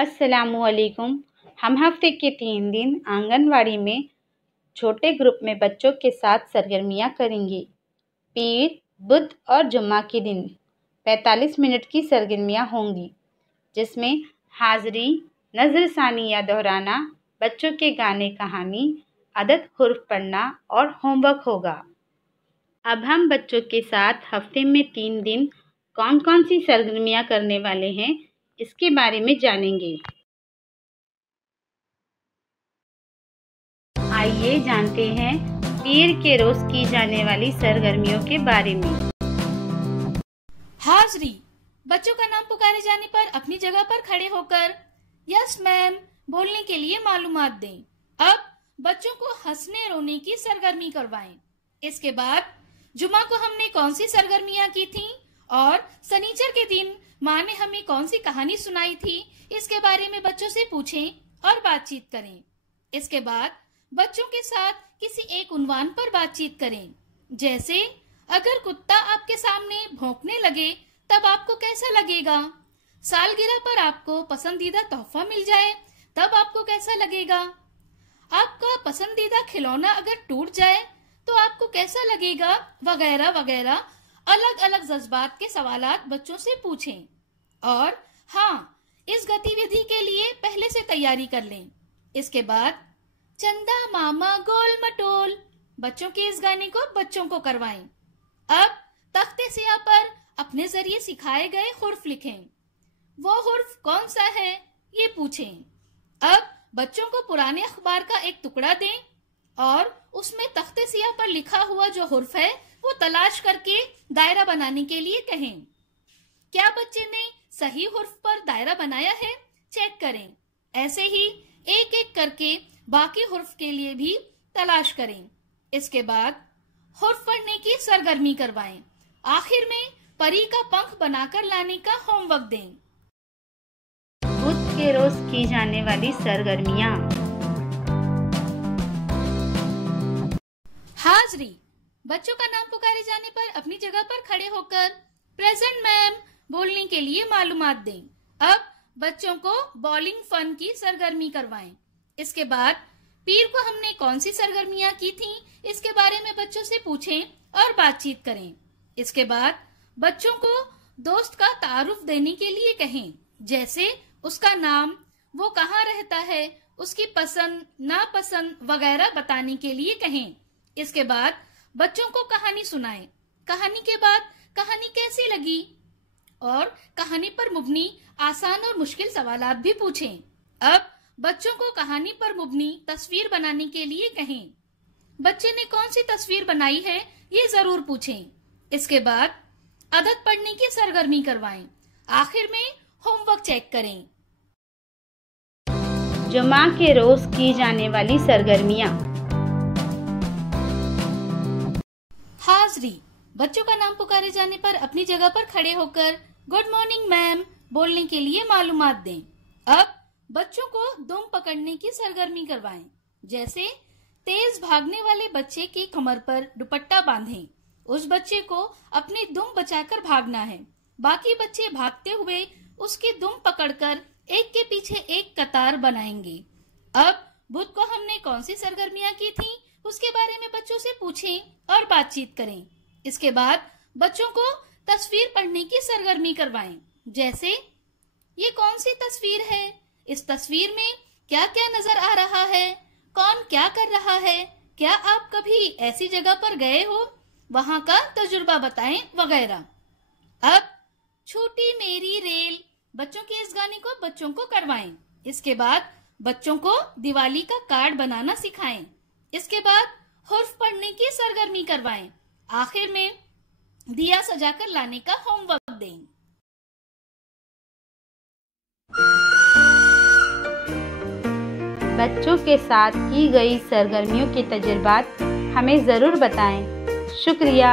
अस्सलामुअलैकुम। हम हफ्ते के 3 दिन आंगनवाड़ी में छोटे ग्रुप में बच्चों के साथ सरगर्मियाँ करेंगे। पीर, बुध और जुम्मा के दिन 45 मिनट की सरगर्मियाँ होंगी, जिसमें हाज़री, नज़रसानी या दोहराना, बच्चों के गाने कहानी, अदद हुर्फ पढ़ना और होमवर्क होगा। अब हम बच्चों के साथ हफ्ते में 3 दिन कौन कौन सी सरगर्मियाँ करने वाले हैं, इसके बारे में जानेंगे। आइए जानते हैं पीर के रोज की जाने वाली सरगर्मियों के बारे में। हाज़री, बच्चों का नाम पुकारे जाने पर अपनी जगह पर खड़े होकर यस मैम बोलने के लिए मालूमात दें। अब बच्चों को हंसने रोने की सरगर्मी करवाएं। इसके बाद जुमा को हमने कौन सी सरगर्मियां की थीं और सनीचर के दिन माँ ने हमें कौन सी कहानी सुनाई थी, इसके बारे में बच्चों से पूछें और बातचीत करें। इसके बाद बच्चों के साथ किसी एक उन्वान पर बातचीत करें, जैसे अगर कुत्ता आपके सामने भौंकने लगे तब आपको कैसा लगेगा? सालगिरह पर आपको पसंदीदा तोहफा मिल जाए तब आपको कैसा लगेगा? आपका पसंदीदा खिलौना अगर टूट जाए तो आपको कैसा लगेगा? वगैरह वगैरह अलग अलग जज्बात के सवालात बच्चों से पूछें। और हाँ, इस गतिविधि के लिए पहले से तैयारी कर लें। इसके बाद चंदा मामा गोल मटोल बच्चों के इस गाने को बच्चों को करवाएं। अब तख्ते सियाह पर अपने जरिए सिखाए गए हुर्फ लिखें। वो हुर्फ कौन सा है, ये पूछें। अब बच्चों को पुराने अखबार का एक टुकड़ा दें और उसमें तख्ते सियाह पर लिखा हुआ जो हुर्फ है वो तलाश करके दायरा बनाने के लिए कहें। क्या बच्चे ने सही हुर्फ पर दायरा बनाया है, चेक करें। ऐसे ही एक एक करके बाकी हुर्फ के लिए भी तलाश करें। इसके बाद हुर्फ पढ़ने की सरगर्मी करवाएं। आखिर में परी का पंख बनाकर लाने का होमवर्क दें। बुध के रोज की जाने वाली सरगर्मियाँ। हाज़री, बच्चों का नाम पुकारे जाने पर अपनी जगह पर खड़े होकर प्रेजेंट मैम बोलने के लिए मालूमात दें। अब बच्चों को बॉलिंग फन की सरगर्मी करवाएं। इसके बाद पीर को हमने कौन सी सरगर्मियां की थीं, इसके बारे में बच्चों से पूछें और बातचीत करें। इसके बाद बच्चों को दोस्त का तारुफ देने के लिए कहें, जैसे उसका नाम, वो कहाँ रहता है, उसकी पसंद नापसंद वगैरह बताने के लिए कहें। इसके बाद बच्चों को कहानी सुनाएं। कहानी के बाद कहानी कैसी लगी और कहानी पर मुबनी आसान और मुश्किल सवालात भी पूछें। अब बच्चों को कहानी पर मुबनी तस्वीर बनाने के लिए कहें। बच्चे ने कौन सी तस्वीर बनाई है, ये जरूर पूछें। इसके बाद अदद पढ़ने की सरगर्मी करवाएं। आखिर में होमवर्क चेक करें। जुमा के रोज की जाने वाली सरगर्मियाँ। हाज़री, बच्चों का नाम पुकारे जाने पर अपनी जगह पर खड़े होकर गुड मॉर्निंग मैम बोलने के लिए मालूमात दें। अब बच्चों को दुम पकड़ने की सरगर्मी करवाएं, जैसे तेज भागने वाले बच्चे की कमर पर दुपट्टा बांधें। उस बच्चे को अपनी दुम बचाकर भागना है। बाकी बच्चे भागते हुए उसकी दुम पकड़कर एक के पीछे एक कतार बनाएंगे। अब बुध को हमने कौन सी सरगर्मियां की थी, उसके बारे में बच्चों से पूछें और बातचीत करें। इसके बाद बच्चों को तस्वीर पढ़ने की सरगर्मी करवाएं, जैसे ये कौन सी तस्वीर है, इस तस्वीर में क्या क्या नजर आ रहा है, कौन क्या कर रहा है, क्या आप कभी ऐसी जगह पर गए हो, वहां का तजुर्बा बताएं वगैरह। अब छोटी मेरी रेल बच्चों के इस गाने को बच्चों को करवाएं। इसके बाद बच्चों को दिवाली का कार्ड बनाना सिखाएं। इसके बाद हुर्फ पढ़ने की सरगर्मी करवाएं। आखिर में दिया सजाकर लाने का होमवर्क दें। बच्चों के साथ की गई सरगर्मियों के तजुर्बात हमें ज़रूर बताएं। शुक्रिया।